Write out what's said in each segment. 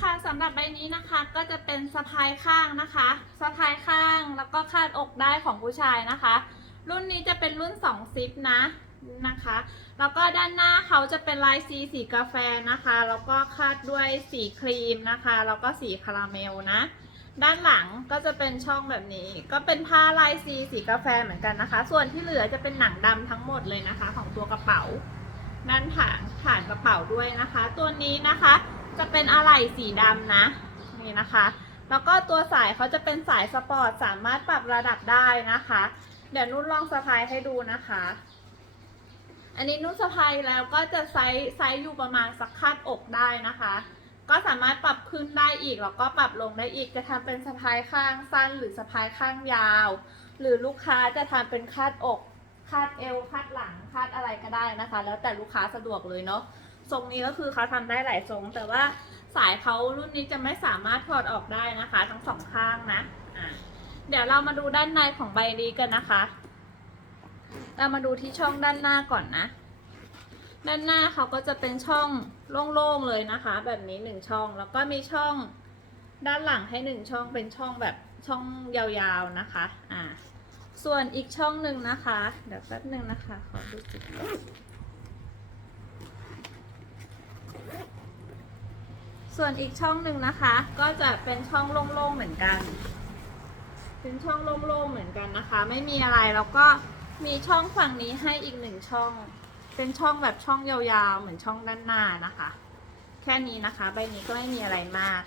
ค่ะสำหรับใบนี้นะคะก็จะเป็นสะพายข้างนะคะสะพายข้างแล้วก็คาดอกได้ของผู้ชายนะคะ รุ่นนี้จะเป็นรุ่น2ซิปนะนะคะ แล้วก็ด้านหน้าเขาจะเป็นลายสีสีกาแฟนะคะ แล้วก็คาดด้วยสีครีมนะคะ แล้วก็สีคาราเมลนะ ด้านหลังก็จะเป็นช่องแบบนี้ ก็เป็นผ้าลายสีสีกาแฟเหมือนกันนะคะ ส่วนที่เหลือจะเป็นหนังดำทั้งหมดเลยนะคะ ของตัวกระเป๋า ด้านฐานฐานกระเป๋าด้วยนะคะ ตัวนี้นะคะ จะเป็นอะไหล่สีดำนะ นี่นะคะ แล้วก็ตัวสายเขาจะเป็นสายสปอร์ตสามารถปรับระดับได้นะคะ เดี๋ยวนุ่นลองสะพายให้ดูนะคะ อันนี้นุ่นสะพายแล้วก็จะไซส์ไซส์อยู่ประมาณสักคาดอกได้นะคะ ก็สามารถปรับขึ้นได้อีกแล้วก็ปรับลงได้อีกจะทำเป็นสะพายข้างสั้น หรือสะพายข้างยาว หรือลูกค้าจะทำเป็นคาดอกคาดเอวคาดหลังคาดอะไรก็ได้นะคะ แล้วแต่ลูกค้าสะดวกเลยเนาะ ทรงนี้ก็คือเขาทำได้หลายทรง แต่ว่าสายเขารุ่นนี้จะไม่สามารถถอดออกได้นะคะ ทั้งสองข้างนะะเดี๋ยวเรามาดูด้านในของใบนี้กันนะคะ เรามาดูที่ช่องด้านหน้าก่อนนะ ด้านหน้าเขาก็จะเป็นช่องโล่งๆเลยนะคะ แบบนี้หนึ่งช่อง แล้วก็มีช่องด้านหลังให้หนึ่งช่องเป็นช่องแบบช่องยาวๆนะคะ อ่า ส่วนอีกช่องหนึ่งนะคะ เดี๋ยวแป๊บหนึ่งนะคะ ขอดูสิ ส่วนอีกช่องหนึ่งนะคะ ก็จะเป็นช่องโล่งๆเหมือนกัน เป็นช่องโล่งๆเหมือนกันนะคะ ไม่มีอะไรแล้วก็มีช่องฝั่งนี้ให้อีกหนึ่งช่อง เป็นช่องแบบช่องยาวๆ เหมือนช่องด้านหน้านะคะ แค่นี้นะคะ ใบนี้ก็ไม่มีอะไรมาก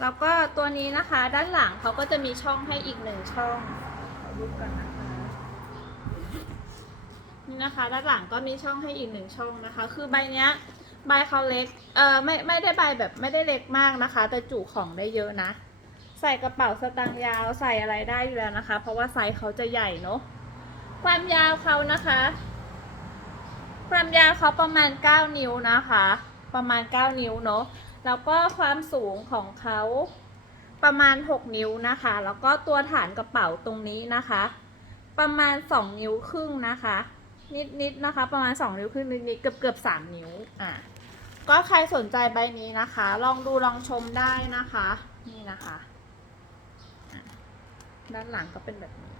แล้วก็ตัวนี้นะคะด้านหลังเขาก็จะมีช่องให้อีกหนึ่งช่องรูปกันนะคะนี่นะคะ ด้านหลังก็มีช่องให้อีกหนึ่งช่องนะคะ คือใบเนี้ย ใบเขาเล็ก เออไม่ไม่ได้ใบแบบไม่ได้เล็กมากนะคะ แต่จุของได้เยอะนะ ใส่กระเป๋าสตางค์ยาวใส่อะไรได้อยู่แล้วนะคะ เพราะว่าไซส์เขาจะใหญ่เนาะ ความยาวเขานะคะ ความยาวเขาประมาณ 9 นิ้วนะคะ ประมาณ 9 นิ้วเนาะ แล้วก็ความสูงของเขาประมาณ 6 นิ้วนะคะ แล้วก็ตัวฐานกระเป๋าตรงนี้นะคะ ประมาณ 2 นิ้วครึ่งนะคะนิดๆนะคะ ประมาณ 2 นิ้วครึ่งนิดๆเกือบเกือบๆ3นิ้วอะ ก็ใครสนใจใบนี้นะคะ ลองดูลองชมได้นะคะ นี่นะคะ ด้านหลังก็เป็นแบบนี้